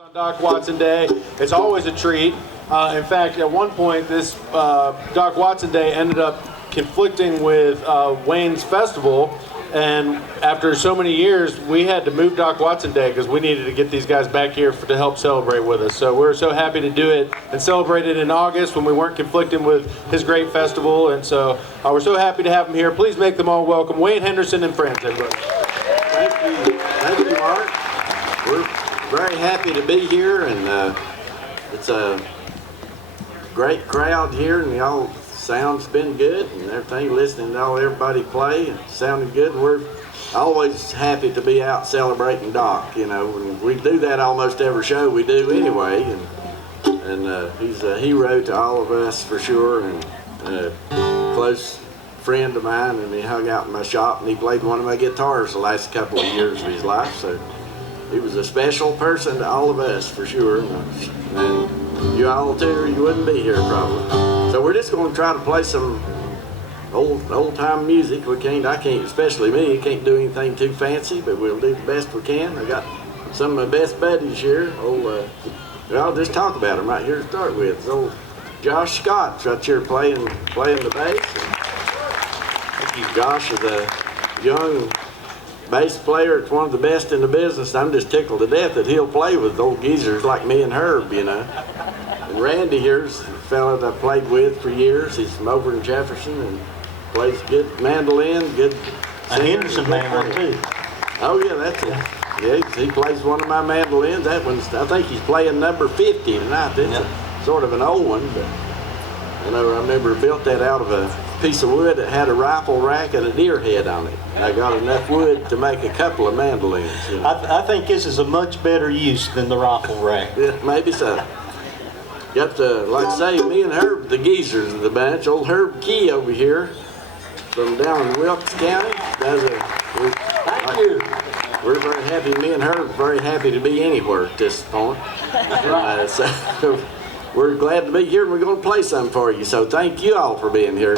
On Doc Watson Day. It's always a treat. In fact, at one point, this Doc Watson Day ended up conflicting with Wayne's festival, and after so many years, we had to move Doc Watson Day because we needed to get these guys back here to help celebrate with us. So we're so happy to do it and celebrate it in August when we weren't conflicting with his great festival, and so we're so happy to have them here. Please make them all welcome. Wayne Henderson and friends, everybody. Thank you, Mark. We're very happy to be here, and it's a great crowd here, and y'all sound's been good and everything. Listening to everybody play, it sounded good. We're always happy to be out celebrating Doc. You know, and we do that almost every show we do anyway, and he's a hero to all of us for sure, and a close friend of mine, and he hung out in my shop and he played one of my guitars the last couple of years of his life. So he was a special person to all of us for sure, and you all too, or you wouldn't be here probably. So we're just going to try to play some old time music. I can't, especially me, can't do anything too fancy, but we'll do the best we can. I got some of my best buddies here. I'll just talk about them right here to start with. It's old Josh Scott's right here playing the bass. Thank you. Josh is a young bass player. It's one of the best in the business. I'm just tickled to death that he'll play with old geezers like me and Herb, you know. And Randy here's a fellow that I played with for years. He's from over in Jefferson and plays good mandolin, good a Henderson mandolin too. Oh yeah, that's it. Yeah, he plays one of my mandolins. That one's, I think he's playing number 50 tonight. It's sort of an old one, but I remember built that out of a piece of wood that had a rifle rack and a deer head on it. And I got enough wood to make a couple of mandolins. You know. I think this is a much better use than the rifle rack. Yeah, maybe so. Got the, like I say, me and Herb, the geezers of the bunch. Old Herb Key over here from down in Wilkes County. Thank you. We're very happy, me and Herb are very happy to be anywhere at this point. So we're glad to be here, and we're going to play something for you. So thank you all for being here.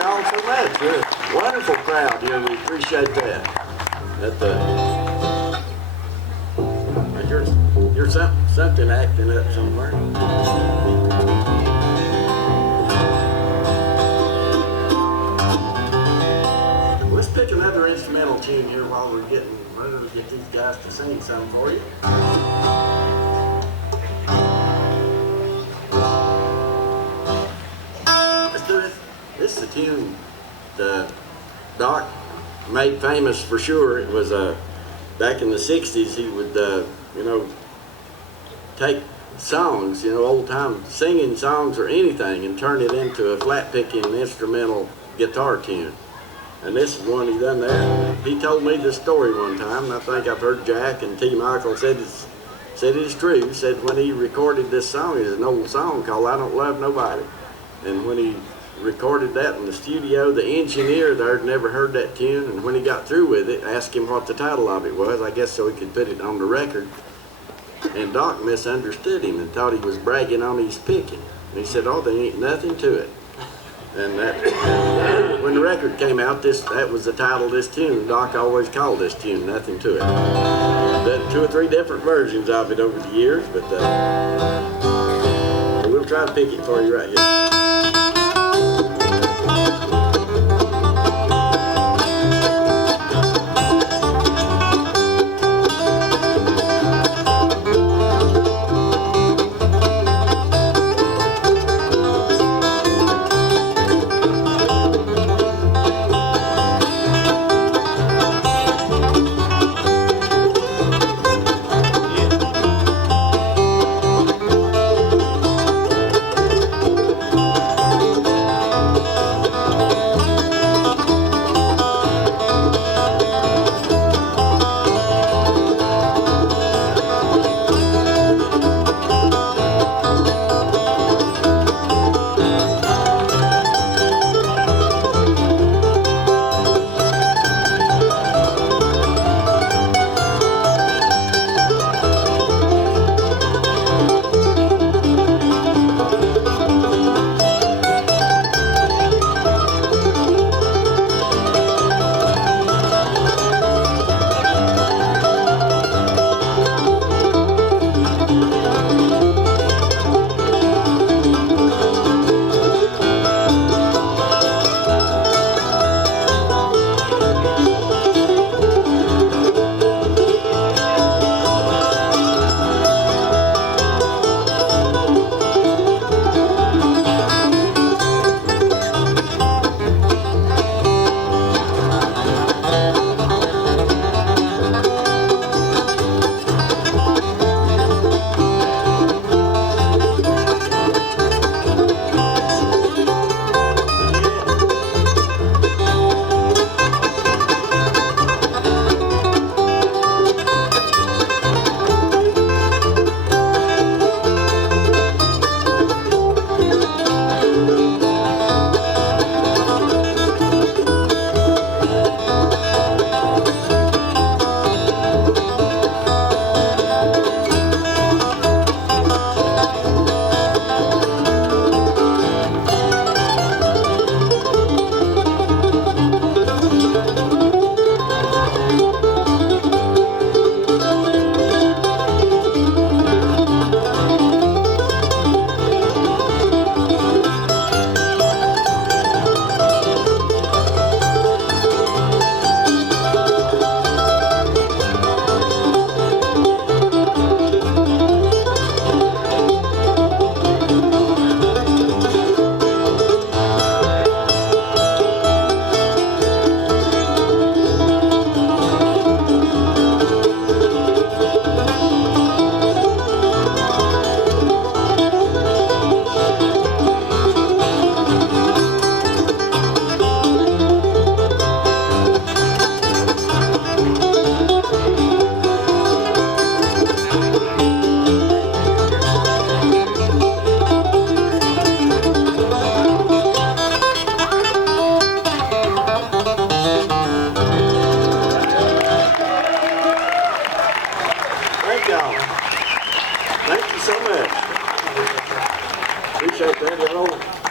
y'all so much. You're a wonderful crowd here. We appreciate that. You're something acting up somewhere. Let's pick another instrumental tune here while we're getting ready to get these guys to sing something for you. Let's do this. This is a tune the Doc made famous for sure. It was back in the 60s. He would take songs, old time singing songs or anything, and turn it into a flat picking instrumental guitar tune. And this is one he done there. He told me this story one time, and I think I've heard Jack and T. Michael said it is true. He said when he recorded this song, it's an old song called "I Don't Love Nobody," and when he recorded that in the studio, the engineer there had never heard that tune, and when he got through with it, asked him what the title of it was, I guess so he could put it on the record. And Doc misunderstood him and thought he was bragging on his picking. And he said, "Oh, there ain't nothing to it." And when the record came out, that was the title of this tune. Doc always called this tune "Nothing to It." Done 2 or 3 different versions of it over the years, but we'll try to pick it for you right here.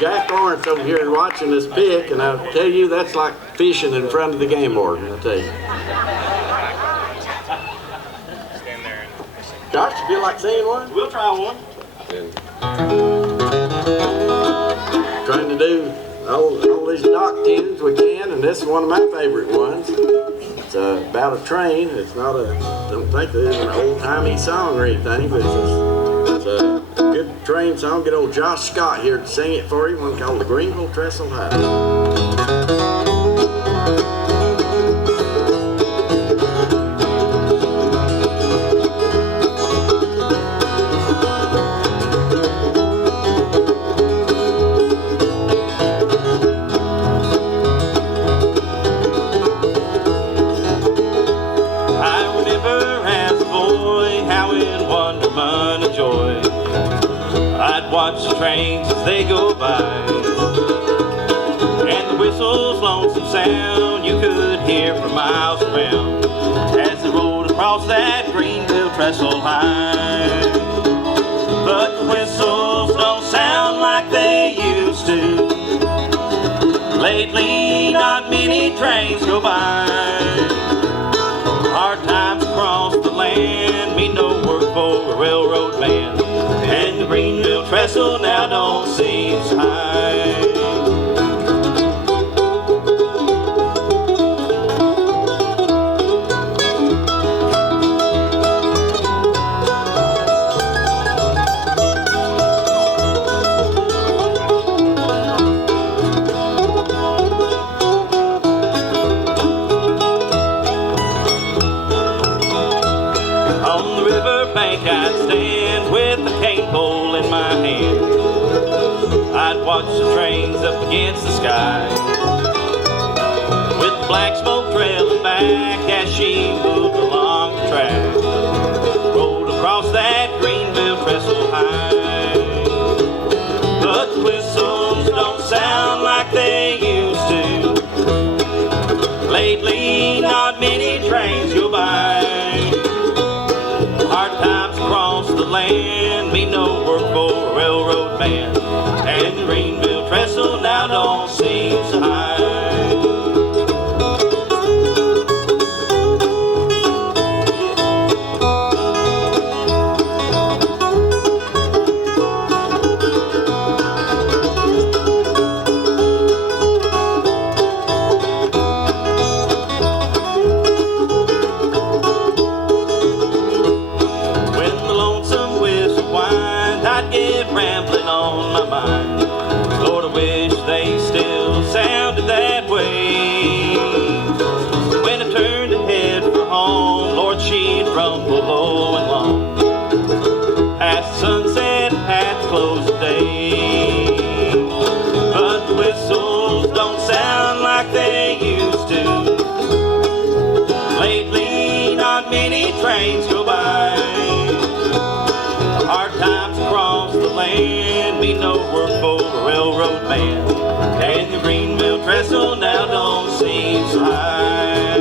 Jack Lawrence over here watching us pick, and I'll tell you, that's like fishing in front of the game warden, I'll tell you. Josh, you feel like saying one? We'll try one. Trying to do all these dock tunes we can, and this is one of my favorite ones. It's about a train. It's not I don't think it's an old-timey song or anything, but it's a good train song. Get old Josh Scott here to sing it for you, one called the Greenville Trestle High. Watch the trains as they go by, and the whistle's lonesome sound you could hear for miles around as they rode across that Greenville Trestle High. But the whistles don't sound like they used to. Lately not many trains go by. Hard times across the land mean no work for a railroad man, and the Greenville Trestle now don't seem so high. On the riverbank I'd stand with a cane pole in my hand. I'd watch the trains up against the sky, with the black smoke trailing back as she moved along the track, rolled across that Greenville Trestle High. But the whistles don't sound like they used to. Lately not many trains go by. Hard times across the land mean no work for a railroad man, and the Greenville Trestle now don't seem so high. Rambling on my mind, Lord, I wish they still sounded that way. When I turned to head for home, Lord, she'd rumble low and long, past sunset at the close of day. But the whistles don't sound like they used to. Lately not many trains go by. Hard times across the land mean no work for a railroad man, and the Greenville Trestle now don't seem so high.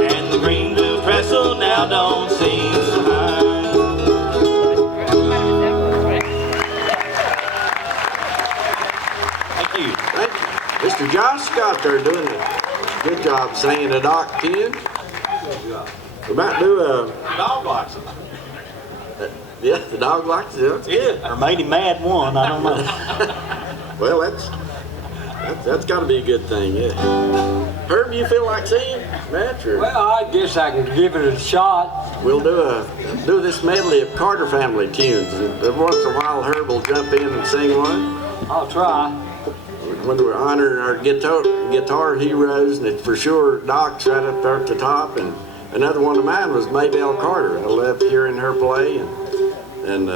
And the Greenville Trestle now don't seem so high. Thank you. Thank you. Mr. Josh Scott there doing a good job singing a dock tune. We might do a Dog likes it. Yeah, the dog likes it. That's good. Or made him mad one, I don't know. Well, that's got to be a good thing, yeah. Herb, you feel like singing, Matt? Or Well, I guess I can give it a shot. we'll do this medley of Carter family tunes. And every once in a while, Herb will jump in and sing one. I'll try. When we're honoring our guitar heroes, and it's for sure Doc's right up there at the top. And another one of mine was Maybelle Carter. I loved hearing her play, and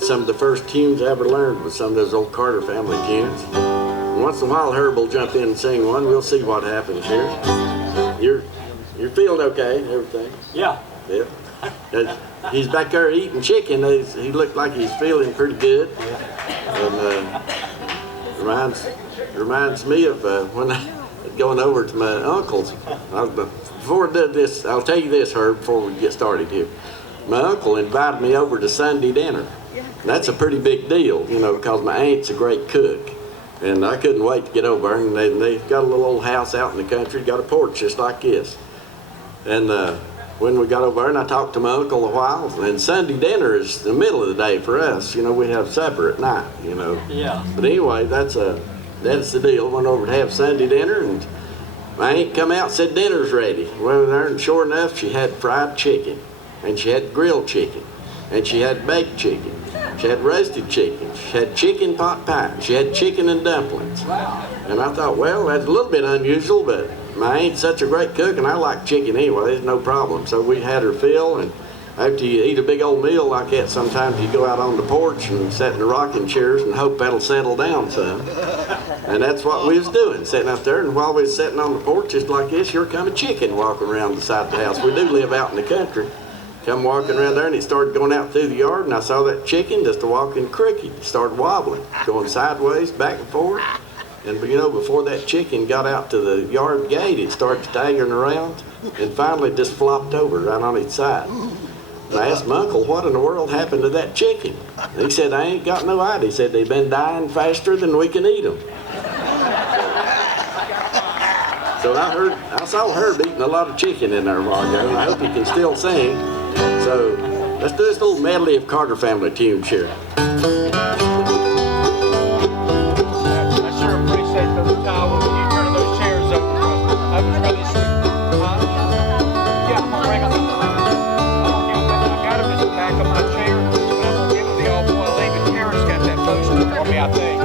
some of the first tunes I ever learned was some of those old Carter family tunes. And once in a while, Herb will jump in and sing one. We'll see what happens here. You're feeling okay, everything? Yeah. Yeah. He's back there eating chicken. He looked like he's feeling pretty good. And reminds me of when I going over to my uncle's. Before I did this, I'll tell you this, Herb, before we get started here. My uncle invited me over to Sunday dinner. That's a pretty big deal, you know, because my aunt's a great cook. And I couldn't wait to get over there. And they got a little old house out in the country, got a porch just like this. And when we got over there, and I talked to my uncle a while, and Sunday dinner is the middle of the day for us. You know, we have supper at night, you know. Yeah. But anyway, that's the deal. Went over to have Sunday dinner, and my aunt come out and said dinner's ready. Went over there, and sure enough, she had fried chicken, and she had grilled chicken, and she had baked chicken. She had roasted chicken. She had chicken pot pie. She had chicken and dumplings. Wow. And I thought, well, that's a little bit unusual, but my aunt's such a great cook, and I like chicken anyway. There's no problem. So we had her fill, and after you eat a big old meal like that, sometimes you go out on the porch and sit in the rocking chairs and hope that'll settle down some. And that's what we was doing, sitting up there. And while we was sitting on the porch just like this, here come a chicken walking around the side of the house. We do live out in the country. Come walking around there, and he started going out through the yard, and I saw that chicken just a walking crooked. He started wobbling, going sideways, back and forth. And you know, before that chicken got out to the yard gate, it started staggering around, and finally just flopped over right on its side. And I asked my uncle, what in the world happened to that chicken? And he said, I ain't got no idea. He said, they've been dying faster than we can eat them. So I saw Herb eating a lot of chicken in there a while ago, and I hope he can still sing. So let's do this little medley of Carter family tunes here. I sure appreciate those towels when you turn those chairs over. That was really sweet. Yeah, I'm gonna bring them. I've got them in the back of my chair, but I'm gonna give them to y'all before I leave. And Karen's got that poster for me, I think.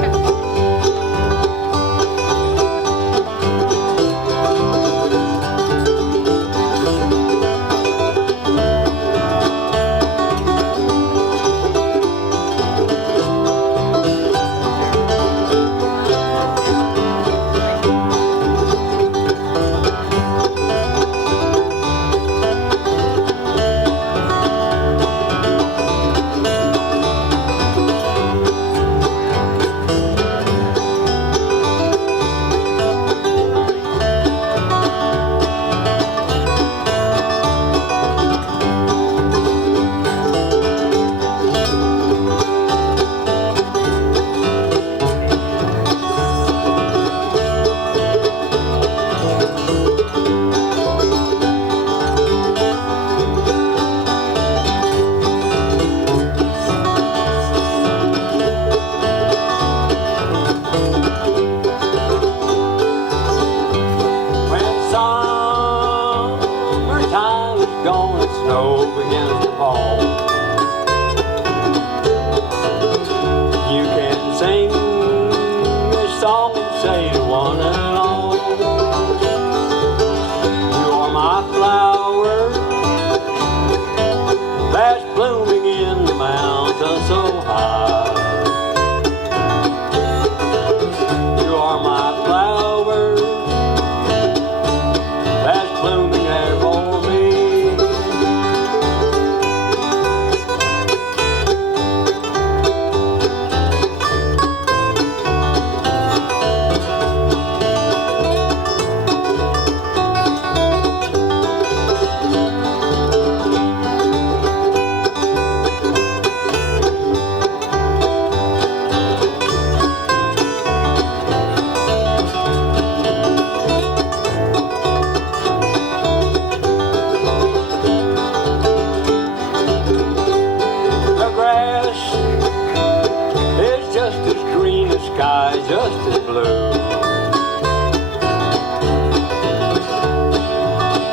Just as blue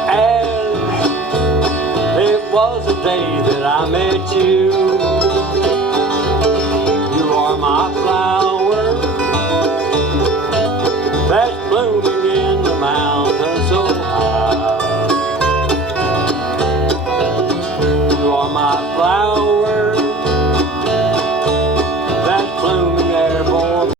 as it was the day that I met you.